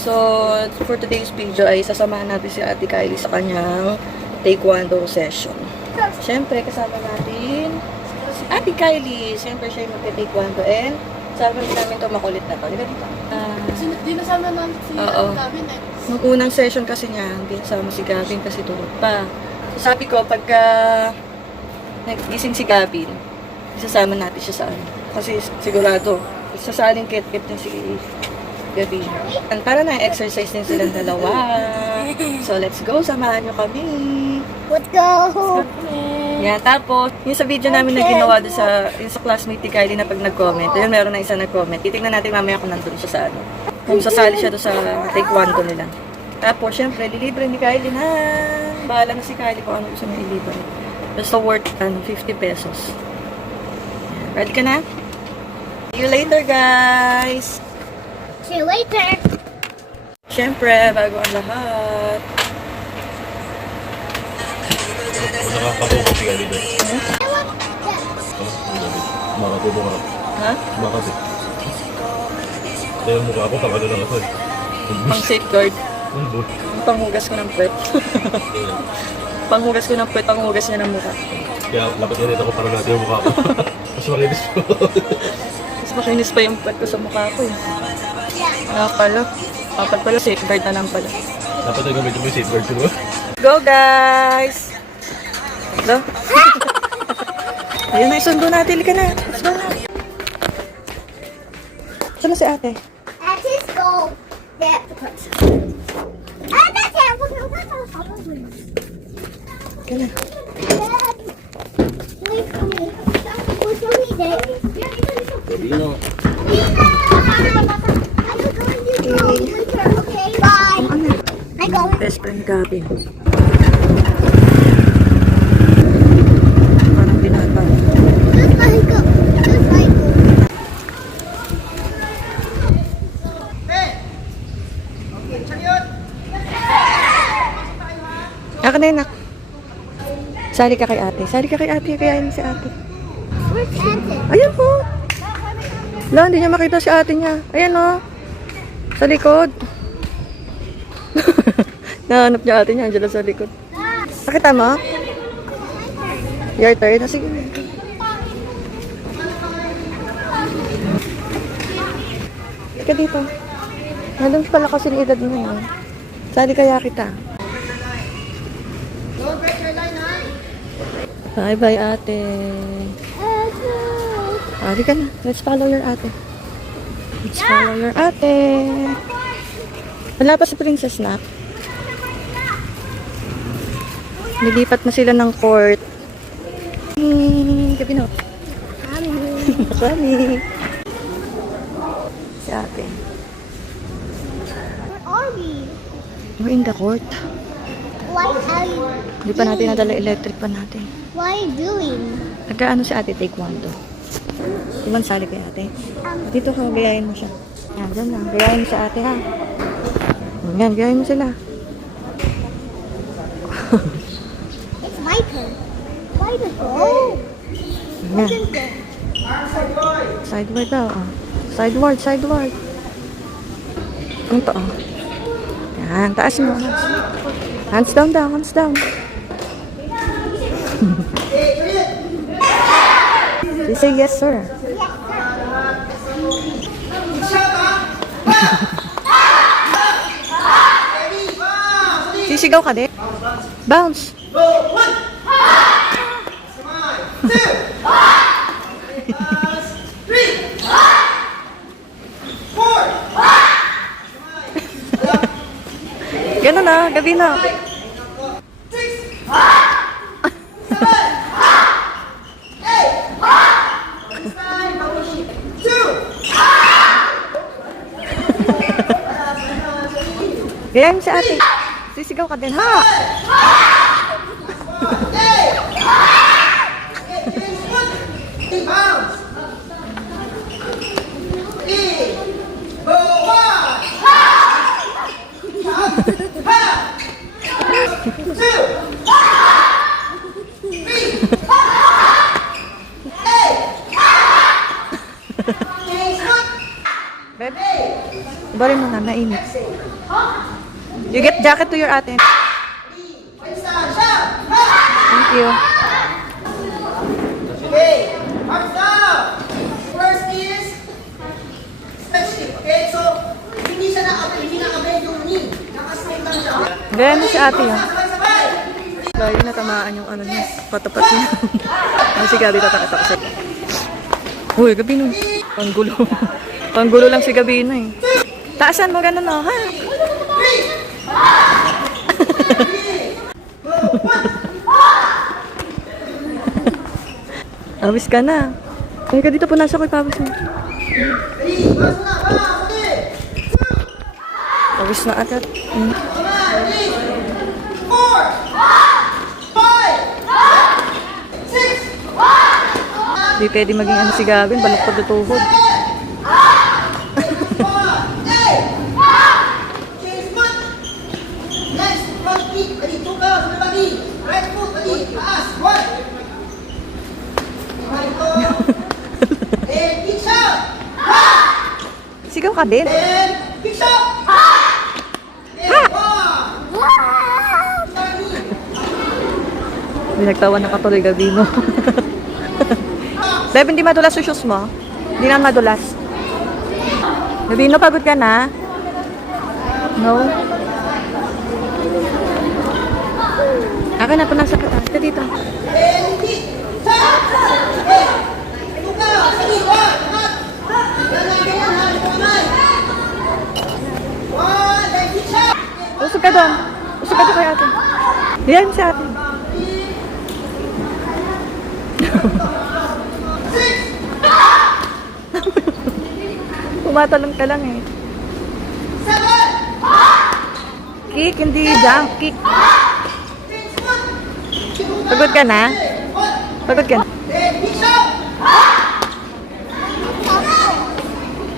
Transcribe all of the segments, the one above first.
So, for today's video ay sasamahan natin si Ate Kylie sa kanyang taekwondo session. Siyempre, kasama natin si Ate Kylie. Siyempre, siya yung magta-taekwondo and sabi namin ito makulit na to. Di ba dito? Di nasama namin si Gavin eh. Nung unang session kasi niya, hindi nasama si Gavin kasi turot pa. So, sabi ko, pagka nagising si Gavin, isasama natin siya sa ano. Kasi sigurado, isasaling kit-kit niya si Gavin. Para na exercise din silang dalawa. So, let's go. Samahan niyo kami. Let's go! Yan. Tapos, yung sa video namin na ginawa doon sa, yung sa classmate ni Kylie na pag nag-comment, yun, meron na isa nag-comment. Titignan natin mamaya kung nandun siya sa ano. Kung sasali siya doon sa taekwondo nila. Tapos, syempre, lilibre ni Kylie na. Bahala na si Kylie kung ano gusto niya ilibre. Basta worth 50 pesos. Yan. Ready ka na? See you later, guys! See you later! Siyempre, bago ang lahat. Nakakabuko si Gabby doon. Makatubo ka. Ha? Makati. Kaya yung mukha ko, pang ano lang ako eh. Pang safeguard. Ang Panghugas ko ng puwet. Panghugas ko ng puwet, panghugas niya ng mukha. Kaya lapit yan dito ko para natin yung mukha ko. Mas makinis ko. Mas makinis pa yung puwet ko sa mukha ko eh. Pala. Dapat pala safeguard na lang pala. Dapat yung gamitin mo yung safeguard ko. Go guys! Go! Ayun na, isundo natin. Lika na. Let's go na. Saan na si ate? Let's go! There. That's it! Lika na. Hindi na. Okay, bye! I go. Best friend Gabby. Parang binata. Just like go. Just like go. Ako na yun, nak. Sali ka kay ate. Sali ka kay ate. Kaya yun si ate. Where's Anton? Ayan po. Wala, hindi niya makita si ate niya. Ayan o. Sa likod. Nahanap niya ate niya. Andiyan lang sa likod. Nakita mo? Your turn. Sige. Ika dito. Nandun pala kasi yung edad mo yun. Sali kaya kita. Bye-bye, ate. Sali ka na. Let's follow your ate. Let's follow your ate. Wala pa si Princess na. Nilipat na sila ng court. Gabi no. Mami. Si ate. Where are we? We're in the court. Why are you? Hindi pa natin nadala electric pa natin. What are you doing? Nagkaano si ate taekwondo. Iman sali kay ate. Dito ka, gayahin mo siya. Yan, dyan lang. Gayahin mo si ate ha. Yan, gayahin mo sila. It's my turn. Why the go? Yan. Sideward daw. Oh. Sideward, sideward. Ano to? Oh. Yan, taas mo. Hands down daw, hands down. You say yes, sir. Sisigaw ka din. Bounce. Ganun na, gabi na. Gayahin si ate. Sisigaw ka din, ha? Bari mo na, mainit. You get jacket to your ate. Thank you. Okay, arms down. First is stretch shift. Okay, so hindi nakabend yung knee. Nakastraight lang siya. Gaya mo si ate yun. Sabay-sabay. Lagi natamaan yung ano niya, patapat niya. Ang si Gabi tatakot ako. Uy, Gabino. Panggulo. Panggulo lang si Gabino eh. Taasan mo ganun oh, ha? Awis ka na. Ay ka dito, punasan ko yung pawis mo. Awis na agad. Hmm. 4, 5, 6, Di pwede maging ano si Gabin, balukod na tuhod. change foot. Next, front kick. Dali, two ka, sa bagi. Right foot, dali, taas, one. And kick shot. Sigaw ka din. And kick shot. And one. Binagtawan na katuloy Gabino. Dahil hindi madulas yung shoes mo. Hindi na madulas. Gabino, pagod ka na? No? Akin na, punasa ka. Ito dito. And kick. Shot. Okay. Two ka, dali, one. Not. Ganyan, ha, kamay. One, then kick shot. Usog ka doon. Usog ka doon kay ate. Diyan si ate. Tumatalon ka lang eh. 7, Kick, hindi jump. Kick. Pagod ka na? Pagod ka na? and kick shot.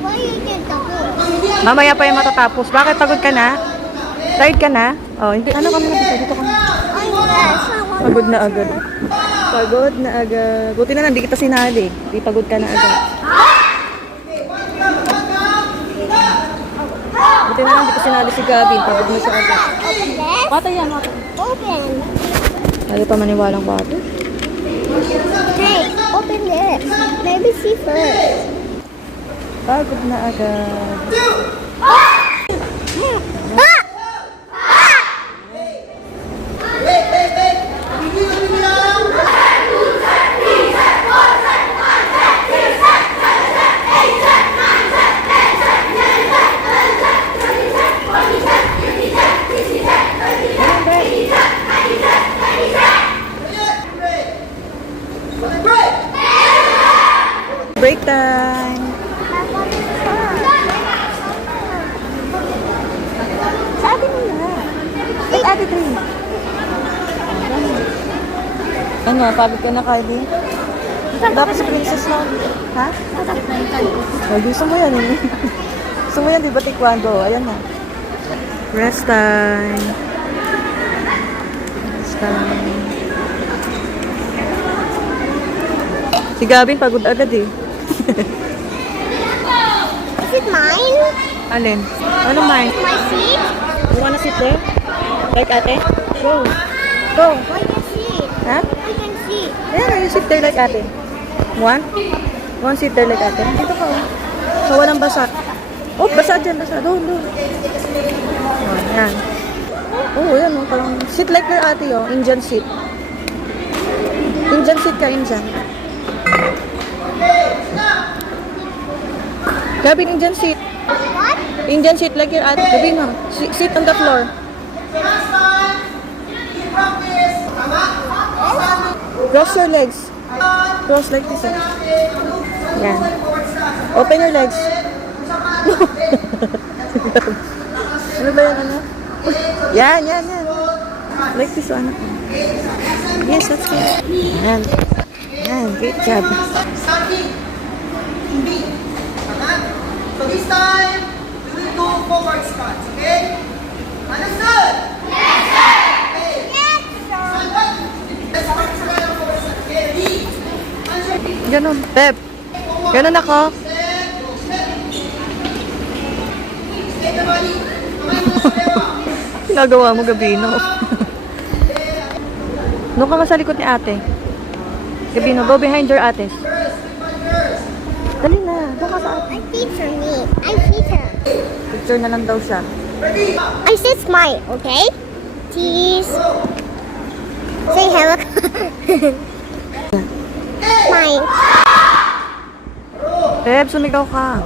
Why you get the goal? Mamaya pa yung matatapos. Bakit pagod ka na? Tired ka na? Oh, hindi. Ano ka muna dito? Dito ka. Oh yes, I want Pagod na agad. Pagod na agad. Buti na lang, di kita sinali. Di pagod ka na agad. Buti na lang, di ko sinali si Gabi. Pagod na siya agad. open this. Bata yan, bata. Open. Ayaw pa maniwalang bata. Hey, open this. Maybe see first. Pagod na agad. Break time. Sa atin mo na. Wait, ate 3. Ano, pagod ka na, Kylie? Dapat sa princess na. Ha? Oh, gusto mo yan eh. Gusto mo yan, di ba, taekwondo? Ayan na. Rest time. Rest time. Si Gavin, pagod agad eh. Is it mine? Alin? Ano mine? My seat? You wanna sit there? Like ate? Go. Go. I can see. Ha? I can see. Ayan, you sit there like ate. One? One sit there like ate. Dito ka. Oh. So, walang basa. Oh, basa dyan, basa. Doon, doon. Oh, yan. Oh, yan. Oh, parang sit like your ate, oh. Indian sit. Indian sit ka, Indian. Gavin, Indian sit. What? Indian sit like your ate. Gavin, oh. Sit on the floor. Last time, you practice. Tama? Cross your legs. Cross like this. Oh. Yan. Open your legs. Ano ba yung ano? Yan, yan, yan. Like this one. Yes, that's good. Yan. Yan, great job. Starting. Hindi. Tama? So this time, we will do forward squats, okay? Understood? Yes, sir! Okay. Yes, sir. Stand up. Let's start sa kaya forward squats. Okay, ready? Answer. Ganun. Pep. Ganun ako. Step, step. everybody. Kamay mo sa pera. Ginagawa mo, Gabino. Doon ka nga sa likod ni ate. Gabino, go behind your ates. Dali na, doon ka sa ate. I teacher me. I teacher. Picture na lang daw siya. I said smile, okay? Cheese. Say hello. Smile. Beb, sumigaw ka.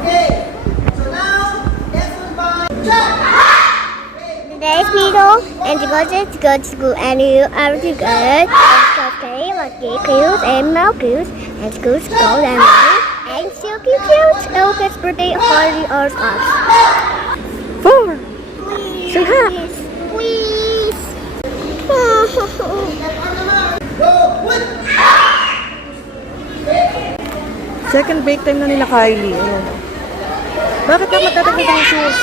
Okay. So now, let's move on. Jump. Today's video and to go to school and you are to good. Okay, lucky, cute, and now cute, and school, school, and and silky cute. Elvis birthday party or us. 4. Say ha. Please. Go. Wood. Second break time na nila Kylie. Ayun. Bakit ka magtatagod ng shoes?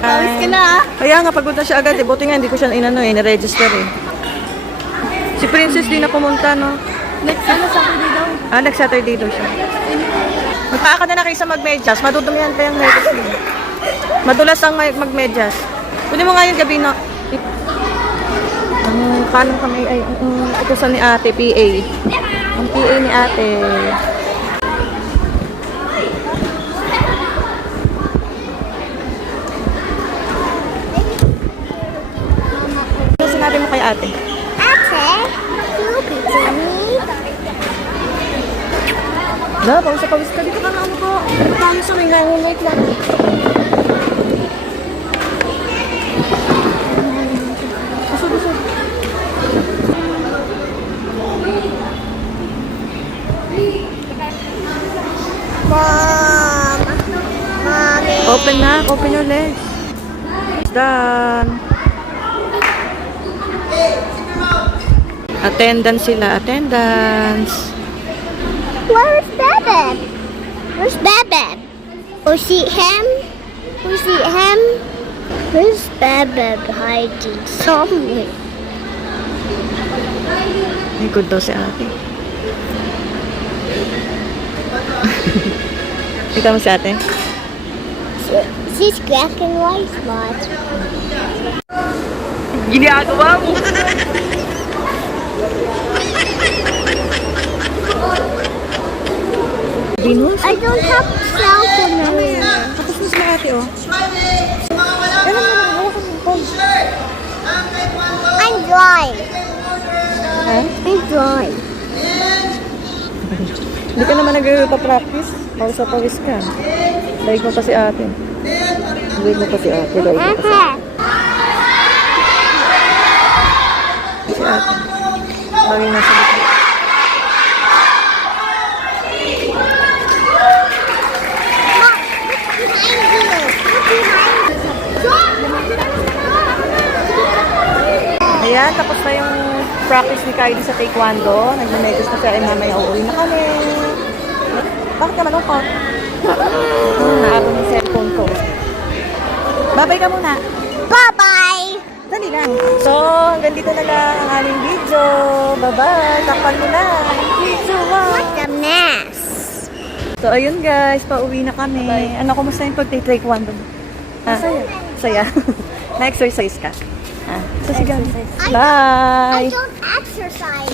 Pawis ka na, Kaya nga, pagod na siya agad. Eh. Buti nga, hindi ko siya ni-register eh. Si Princess di na pumunta, no? Saturday daw. Nag-Saturday daw siya. Magpaaka na kayo sa magmedyas. Madudumihan pa yung medyas niya. Madulas ang magmedyas. Kunin mo nga yung gabi, no? Paano kami, ay, utusan ni ate, PA. Ang PA ni ate. Ano sinabi mo kay ate? Ate, you picture me. Da, pawis sa pawis ka. Dito ka na ano ko. Pawis sa may ganyan. Wait lang. Usod. Mom. Mommy. Open na. Open your legs. It's done. Attendance sila. Attendance. Where's Babette? Where's Babette? Oh, see him? We see him? Where's Babette hiding somewhere? Ay, good daw si ate. Kita mo si ate? She's cracking white spot. Ginagawa mo! Binus? I don't have cell phone anymore. Tapos mo sila ate, oh. Smiley. Mga wala pa. T-shirt. Ang kahit one low. I'm drawing. Ha? I'm drawing. Hindi ka naman nagpa-practice. Pawis sa pawis ka. Daig mo pa si ate. Daig mo pa si ate. Daig mo pa si ate. Si ate. Lagi na sa likod. Ayan, tapos na yung practice ni Kylie sa taekwondo. Nag-negos na siya, ay mamaya uuwi na kami. Bakit ka malungkot? Naabang yung cellphone ko. Babay ka muna. Bye-bye. Dali lang. So, hanggang dito na lang ang aming video. Bye-bye. Takpan mo na. Video, wow. What a mess. So, ayun guys. Pauwi na kami. Ano, kumusta yung pag-taekwondo? Saya. Saya. Na-exercise ka? So, sige. I Bye. don't exercise.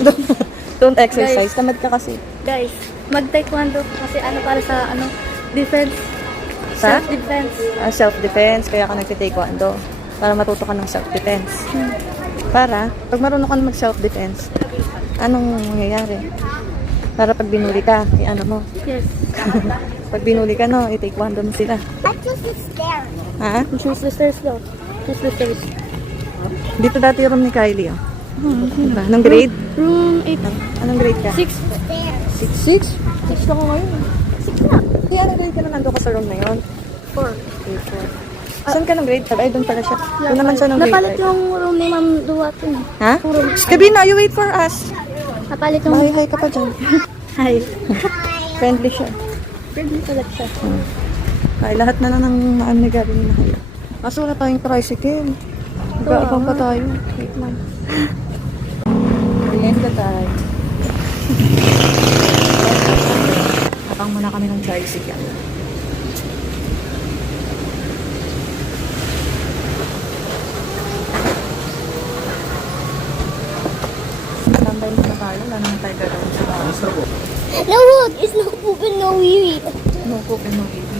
Don't exercise. Tamad ka kasi. Guys, mag-taekwondo kasi para sa defense. Sa? Self-defense. Self-defense. Kaya ka nagtitaekwondo. Para matuto ka ng self-defense. Para, pag marunong ka na mag-self-defense, anong mangyayari? Para pag binuli ka, ano mo? Yes. Pag binuli ka, no, i-taekwondo mo sila. I'm just scared. Ha? Choose the stairs daw. Choose the stairs. Dito dati yung room ni Kylie, oh. Diba? Anong grade? Room 8. Anong grade ka? 6. 6? 6 ako ngayon. 6 na. Di, anong grade ka na nandun ka sa room na yun? 4. Okay, 4. Saan ka ng grade 5? Ay, doon pala siya. Doon naman siya ng grade Napalit 5. yung room ni Ma'am Duwatin. Ha? Kabina, you wait for us. Napalit yung... Mahay-hay ka pa dyan. Hi. Friendly siya. Friendly pala siya. Ay, lahat na lang ng ano gagawin na kayo. Kaso wala tayong tricycle. Mag-aabang pa tayo. Wait lang. Ayan ka tayo. Abang muna kami kami ng tricycle. Tambay mo na tayo. Wala naman tayo gagawin sa bahay. No look, it's no poop and no wee wee. No poop and no baby.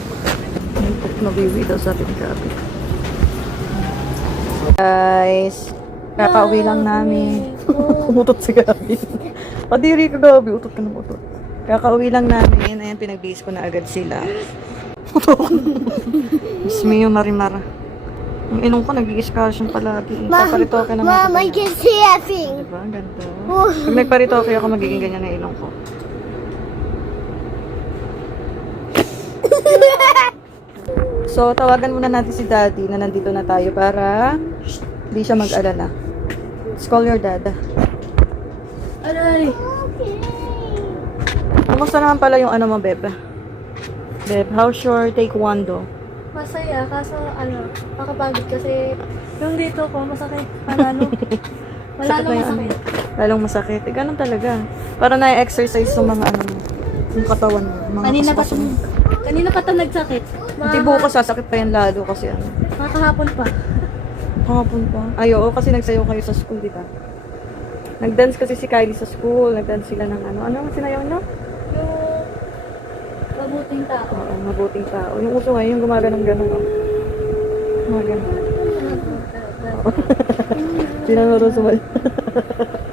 No poop, no baby daw sabi ni Gabi. Guys, kakauwi lang namin. Umutot si Gabi. Padiri ka Gabi, utot ka ng utot. Kakauwi lang namin. Ayan, pinag-base ko na agad sila. Miss me yung marimara. Yung inong ko, nag-i-excursion palagi. Paparitoke na nga. Mom, I can see everything. Diba? Ganito. Pag nagparitoke ako, magiging ganyan na ilong ko. So, tawagan muna natin si Daddy na nandito na tayo para hindi siya mag-alala. Let's call your dad. Aray! Kamusta naman pala yung ano mo, Beb? Beb, how's your taekwondo? Masaya, kaso nakapagod kasi yung dito ko masakit. Panalo. Wala Sakit nang na yung masakit. Lalong masakit. Eh, ganun talaga. Para na-exercise yung mga ano mo. Yung katawan mo. Mga kuskus mo. Kanina pa ito nagsakit. Hindi bukas sasakit pa yan lalo kasi ano. Kahapon pa. Kahapon pa. Ay, oo, kasi nagsayaw kayo sa school, di ba? Nag-dance kasi si Kylie sa school. Nag-dance sila ng ano. Ano ang sinayaw na? Yung mabuting tao. Oo, mabuting tao. Yung uso ngayon, yung gumaganong-ganon. Oh. Gumaganong. Sinanuro sumali.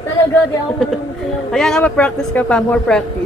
Talaga, di ako marunong sayaw. Kaya nga, mag-practice ka pa. More practice.